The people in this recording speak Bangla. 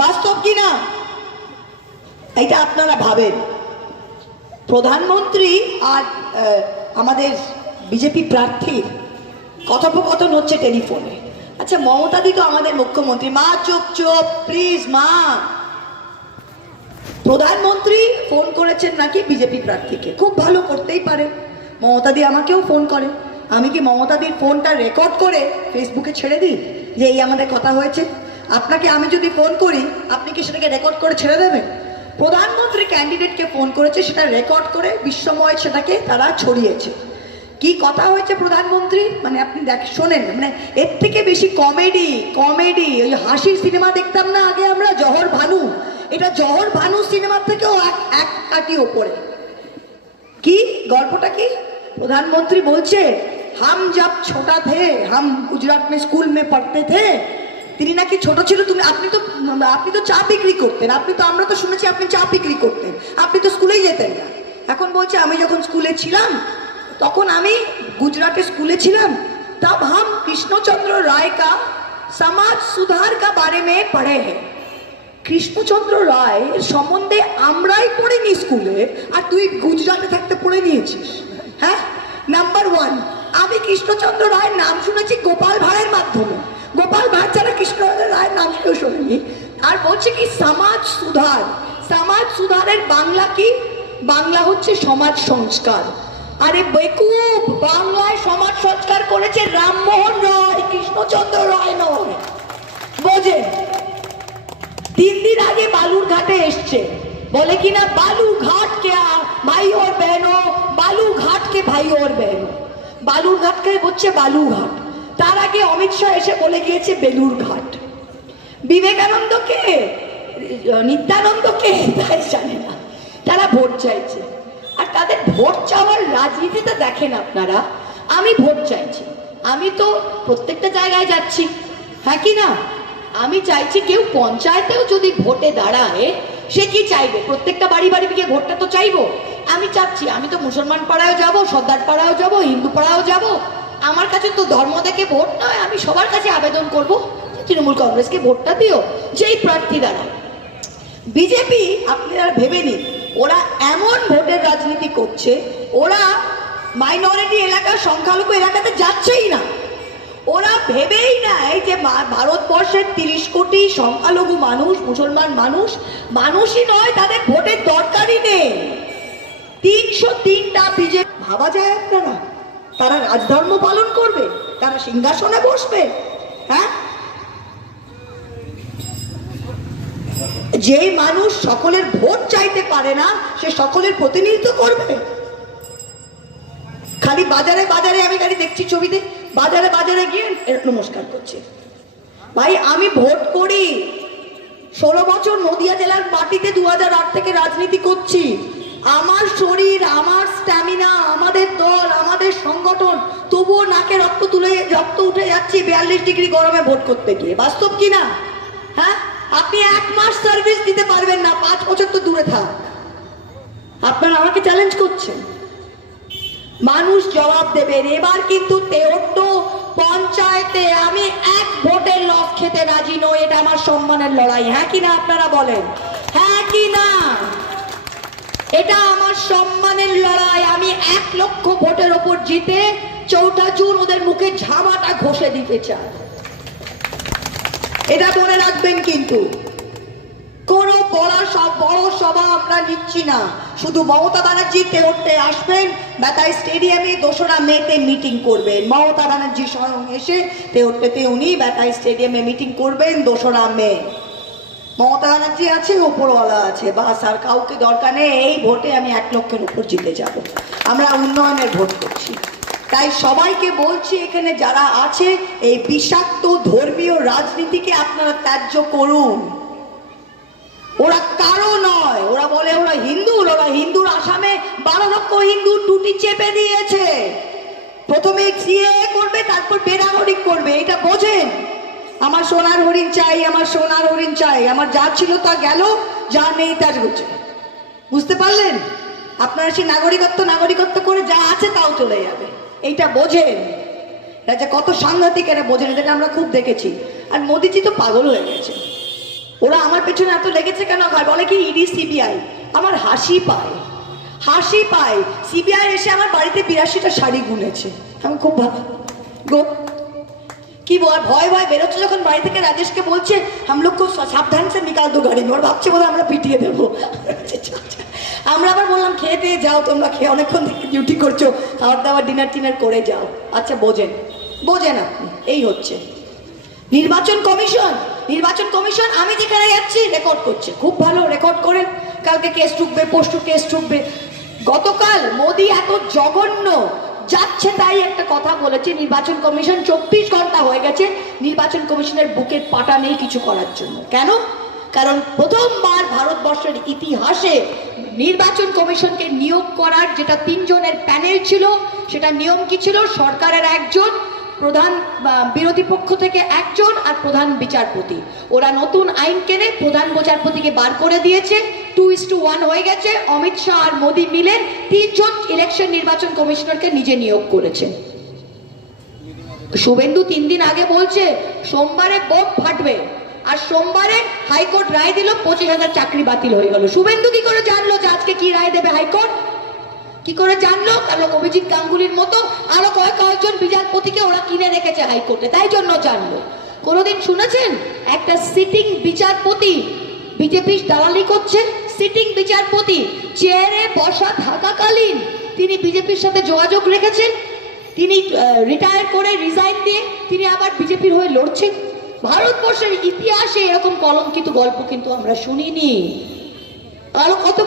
বাস্তব কি না এটা আপনারা ভাবেন। প্রধানমন্ত্রী আর আমাদের বিজেপি প্রার্থীর কথোপকথন হচ্ছে টেলিফোনে। আচ্ছা, মমতাদি তো আমাদের মুখ্যমন্ত্রী, মা চুপ চুপ প্লিজ মা। প্রধানমন্ত্রী ফোন করেছেন নাকি বিজেপি প্রার্থীকে, খুব ভালো, করতেই পারে। মমতাদি আমাকেও ফোন করে, আমি কি মমতাদির ফোনটা রেকর্ড করে ফেসবুকে ছেড়ে দিই যে এই আমাদের কথা হয়েছে? আপনাকে আমি যদি ফোন করি, আপনি কি সেটাকে রেকর্ড করে ছেড়ে দেবেন? প্রধানমন্ত্রী ক্যান্ডিডেটকে ফোন করেছে, সেটা রেকর্ড করে বিশ্বময় সেটাকে তারা ছড়িয়েছে। কি কথা হয়েছে প্রধানমন্ত্রী, মানে আপনি শোনেন, মানে এর থেকে বেশি কমেডি কমেডি ওই হাসির সিনেমা দেখতাম না আগে আমরা, জহর ভানু, এটা জহর ভানু সিনেমার থেকেও এক কাটি ওপরে। কি গল্পটা কি? প্রধানমন্ত্রী বলছে হাম জব ছোটা থে, হাম গুজরাট মে স্কুল মে পড়তে থে। তিনি নাকি ছোট ছিল, আপনি তো চা বিক্রি করতেন, আমরা তো শুনেছি আপনি চা বিক্রি করতেন, আপনি তো স্কুলেই যেতেন না। এখন বলছে আমি যখন স্কুলে ছিলাম তখন আমি গুজরাটে স্কুলে ছিলাম, तब हम कृष्णचंद्र राय का समाज सुधार का बारे में पढ़े हैं। কৃষ্ণচন্দ্র রায় সম্বন্ধে আমরাই পড়িনি স্কুলে, আর তুই গুজরাটে থাকতে পড়ে নিয়েছিস? হ্যাঁ, নাম্বার ওয়ান, আমি কৃষ্ণচন্দ্র রায়ের নাম শুনেছি গোপাল ভাঁড়ের মাধ্যমে, গোপাল ভাঁড় ছাড়া কৃষ্ণচন্দ্র রায়ের নাম কেউ শোনেনি। আর বলছে কি সমাজ সুধার, সমাজ সুধারের বাংলা কি? বাংলা হচ্ছে সমাজ সংস্কার। আরে বেকুব, বাংলায় সমাজ সংস্কার করেছে রামমোহন রায়, কৃষ্ণচন্দ্র রায় নয়, বোঝেন? 3 दिन আগে বালুরঘাটে এসছে, বলে কিনা বালুঘাট কে ভাই ওর বহনো, বালুঘাট কে ভাই ওর বহনো, বালুরঘাটকে বলছে বালুঘাট। তার আগে অমিত শাহ এসে বলে গিয়েছে বেলুর ঘাট। বিবেকানন্দকে নিত্যানন্দকে তাই জানে না, তারা ভোট চাইছে। আর তাদের ভোট চাওয়ার রাজনীতিটা দেখেন আপনারা। আমি ভোট চাইছি, আমি তো প্রত্যেকটা জায়গায় যাচ্ছি, হ্যাঁ কি না? আমি চাইছি কেউ পঞ্চায়েতেও যদি ভোটে দাঁড়ায়, সে কি চাইবে? প্রত্যেকটা বাড়ি বাড়ি গিয়ে ভোটটা তো চাইবো। আমি চাচ্ছি, আমি তো মুসলমান পাড়ায়ও যাব, সর্দার পাড়ায়ও যাব, হিন্দু পাড়ায়ও যাব। আমার কাছে তো ধর্ম দেখে ভোট নয়, আমি সবার কাছে আবেদন করব তৃণমূল কংগ্রেসকে ভোটটা দিও, যেই প্রার্থী দাঁড়ায়। বিজেপি আপনারা ভেবে নিন, ওরা এমন ভোটের রাজনীতি করছে, ওরা মাইনরিটি এলাকা, সংখ্যালঘু এলাকাতে যাচ্ছেই না। ওরা ভেবেই নাই যে ভারতবর্ষের 30 কোটি সংখ্যালঘু মানুষ, মুসলমান মানুষই নয়, তাদের ভোটের দরকারই নেই। 303টা বিজেপি, ভাবা যায় আপনারা? তারা রাজধর্ম পালন করবে, তারা সিংহাসনে বসবে? হ্যাঁ, যে মানুষ সকলের ভোট চাইতে পারে না, সে সকলের প্রতিনিধিত্ব করবে? খালি বাজারে বাজারে, আমি খালি দেখছি ছবিতে, বাজারে বাজারে গিয়ে নমস্কার করছে। ভাই আমি ভোট করি, 16 বছর নদিয়া জেলার মাটিতে 2008 থেকে রাজনীতি করছি। আমার শরীর, আমার স্ট্যামিনা, আমাদের দল, আমাদের সংগঠন, তবুও নাকে রক্ত উঠে যাচ্ছে 42 ডিগ্রি গরমে ভোট করতে গিয়ে। বাস্তব কি না? হ্যাঁ, আপনি 1 মাস সার্ভিস দিতে পারবেন না, 5 বছর তো দূরে থাক। আপনারা আমাকে চ্যালেঞ্জ করছেন, মানুষ জবাব দেবেন। এবার কিন্তু 63 পঞ্চায়েতে আমি 1 ভোটের লস খেতে রাজি নই, এটা আমার সম্মানের লড়াই। হ্যাঁ কি না আপনারা বলেন? হ্যাঁ কি না? এটা আমার সম্মানের লড়াই। আমি 1 লক্ষ ভোটের ওপর জিতে 4 জুন ওদের মুখে ঝামাটা ঘষে দিতে চাই, এটা মনে রাখবেন। কিন্তু কোনো বড় সভা আমরা নিচ্ছি না, শুধু মমতা ব্যানার্জি তেহট্টে আসবেন, বেতাই স্টেডিয়ামে 2রা মেতে মিটিং করবেন। মমতা ব্যানার্জি স্বয়ং এসে তেহট্টেতে উনি বেতাই স্টেডিয়ামে মিটিং করবেন 2রা মে। মমতা ব্যানার্জি আছে, ওপরওয়ালা আছে, বাস আর কাউকে দরকার নেই। এই ভোটে আমি 1 লক্ষের উপর জিতে যাব। আমরা উন্নয়নের ভোট করছি। তাই সবাইকে বলছি, এখানে যারা আছে, এই বিষাক্ত ধর্মীয় রাজনীতিকে আপনারা ত্যায্য করুন। ওরা কারো নয়, ওরা বলে ওরা হিন্দুর আসামে 12 লক্ষ হিন্দু টুটি চেপে দিয়েছে। প্রথমে সিএ করবে, তারপর বেনাগরিক করবে, এটা বোঝেন? আমার সোনার হরিণ চাই, আমার সোনার হরিণ চাই, আমার যা ছিল তা গেল, যা নেই তা হচ্ছে। বুঝতে পারলেন? আপনারা সেই নাগরিকত্ব করে যা আছে তাও চলে যাবে, এইটা বোঝেন? এটা যে কত সাংঘাতিক, এটা বোঝেন, এটা আমরা খুব দেখেছি। আর মোদিজি তো পাগল হয়ে গেছে। ওরা আমার পেছনে এত লেগেছে কেন, বলে কি ইডি সিবিআই। আমার হাসি পায়, হাসি পায়। সিবিআই এসে আমার বাড়িতে 82টা শাড়ি গুনেছে। আমি খুব ভালো গো, কি বল, ভয় ভয় বেরোচ্ছে যখন বাড়ি থেকে, রাজেশকে বলছে হাম লোগ কো সাবধান সে নিকাল দো গাড়ি में। ওরা ভাবছে বোধহয় আমরা পিটিয়ে দেবো। আমরা আবার বললাম খেয়ে দিয়ে যাও, তোমরা খেয়ে অনেকক্ষণ থেকে ডিউটি করছো, খাবার দাবার ডিনার টিনার করে যাও। আচ্ছা বোঝেন, বোঝেন আপনি। এই হচ্ছে নির্বাচন কমিশন। নির্বাচন কমিশন আমি যেখানে যাচ্ছি রেকর্ড করছে, খুব ভালো রেকর্ড করেন। কালকে কেস ঢুকবে, পরশু কেস ঢুকবে। গতকাল মোদি এত জঘন্য যাচ্ছে তাই একটা কথা বলেছে, নির্বাচন কমিশন 24 ঘন্টা হয়ে গেছে, নির্বাচন কমিশনের বুকের পাটা নেই কিছু করার জন্য। কেন? কারণ প্রথমবার ভারতবর্ষের ইতিহাসে নির্বাচন কমিশনকে নিয়োগ করার যেটা 3 জনের প্যানেল ছিল, সেটা নিয়ম কি ছিল? সরকারের একজন, প্রধান বিরোধী পক্ষ থেকে একজন, আর প্রধান বিচারপতি। ওরা নতুন আইন কেনে প্রধান বিচারপতিকে বার করে দিয়েছে, 2:1 হয়ে গেছে। অমিত শাহ আর মোদি মিলে 3 জন ইলেকশন নির্বাচন কমিশনারকে নিজে নিয়োগ করেছে। শুভেন্দু 3 দিন আগে বলছে সোমবারে বোম ফাটবে, আর সোমবারে হাইকোর্ট রায় দিল 25,000 চাকরি বাতিল হয়ে গেল। শুভেন্দু কি করে জানলো যে আজকে কি রায় দেবে হাইকোর্ট? কি করে জানলো? কারণ অভিজিৎ গাঙ্গুলির মতো আরো কয়েকজন বিচারপতিকে ওরা কিনে রেখেছে হাইকোর্টে, তাই জন্য জানলো। কোনোদিন শুনেছেন একটা সিটিং বিচারপতি বিজেপি দালালি করছেন? সিটিং বিচারপতি চেয়ারে বসা থাকাকালীন তিনি বিজেপির সাথে যোগাযোগ রেখেছেন, তিনি রিটায়ার করে রিজাইন দিয়ে তিনি আবার বিজেপির হয়ে লড়ছেন। ভারতবর্ষের ইতিহাসে এরকম কলঙ্কিত গল্প কিন্তু আমরা শুনিনি। আরো কত